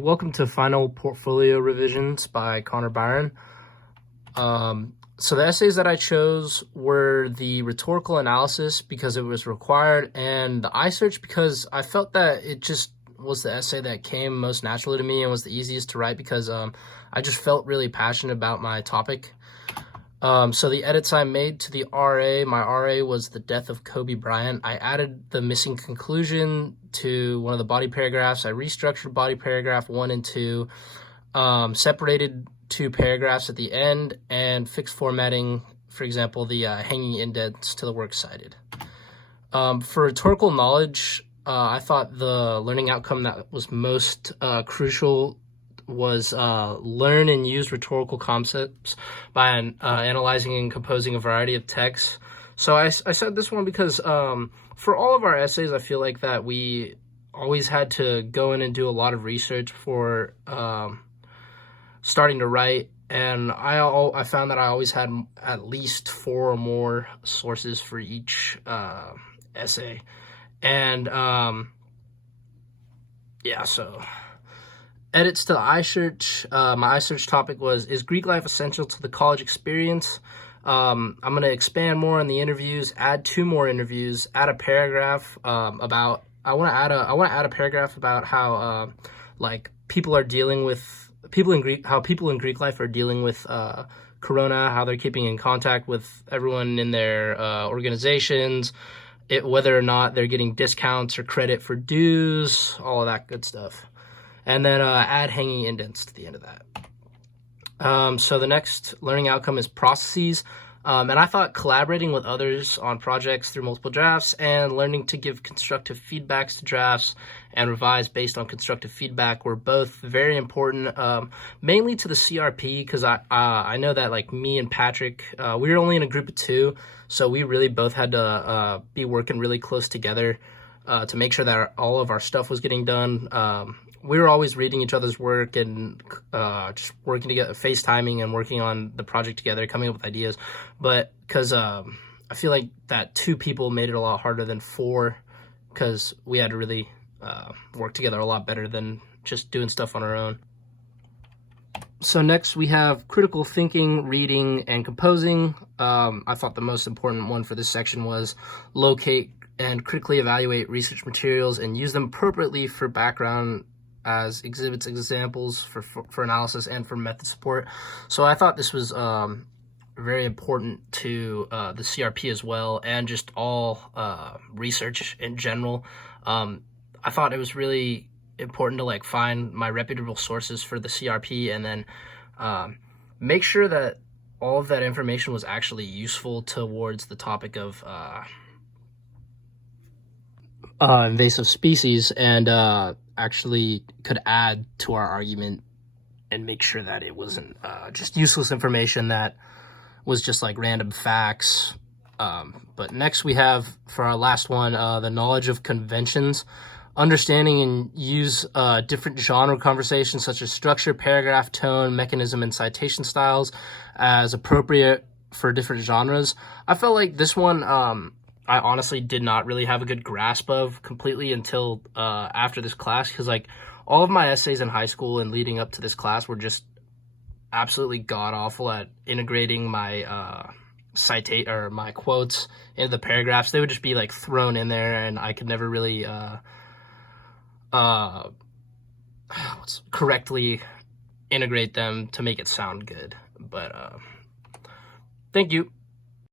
Welcome to Final Portfolio Revisions by Connor Byron. So the essays that I chose were the rhetorical analysis because it was required, and the iSearch because I felt that it just was the essay that came most naturally to me and was the easiest to write because I just felt really passionate about my topic. So the edits I made to the RA, my RA was the death of Kobe Bryant. I added the missing conclusion to one of the body paragraphs. I restructured body paragraph 1 and 2, separated 2 paragraphs at the end, and fixed formatting, for example, the hanging indents to the works cited. For rhetorical knowledge, I thought the learning outcome that was most crucial was learn and use rhetorical concepts by analyzing and composing a variety of texts. So I said this one because for all of our essays, I feel like that we always had to go in and do a lot of research before starting to write. And I found that I always had at least 4 or more sources for each essay. And yeah, so edits to the iSearch. My iSearch topic was, is Greek life essential to the college experience? I'm going to expand more on the interviews, add 2 more interviews, add a paragraph about, I want to add a paragraph about how like people in Greek life are dealing with Corona, how they're keeping in contact with everyone in their organizations, whether or not they're getting discounts or credit for dues, all of that good stuff. And then add hanging indents to the end of that. So the next learning outcome is processes. And I thought collaborating with others on projects through multiple drafts and learning to give constructive feedbacks to drafts and revise based on constructive feedback were both very important, mainly to the CRP, because I know that like me and Patrick, we were only in a group of 2, so we really both had to be working really close together to make sure that all of our stuff was getting done. We were always reading each other's work and just working together, FaceTiming and working on the project together, coming up with ideas. But because I feel like that 2 people made it a lot harder than 4, because we had to really work together a lot better than just doing stuff on our own. So next we have critical thinking, reading, and composing. I thought the most important one for this section was locate and critically evaluate research materials and use them appropriately for background as exhibits, examples for analysis and for method support. So I thought this was very important to the CRP as well, and just all research in general. I thought it was really important to like find my reputable sources for the CRP and then make sure that all of that information was actually useful towards the topic of invasive species, and actually could add to our argument and make sure that it wasn't just useless information that was just like random facts. But next we have, for our last one, the knowledge of conventions. Understanding and use different genre conversations such as structure, paragraph, tone, mechanism, and citation styles as appropriate for different genres. I felt like this one I honestly did not really have a good grasp of completely until after this class, because like all of my essays in high school and leading up to this class were just absolutely god-awful at integrating my my quotes into the paragraphs. They would just be like thrown in there and I could never really correctly integrate them to make it sound good. But thank you.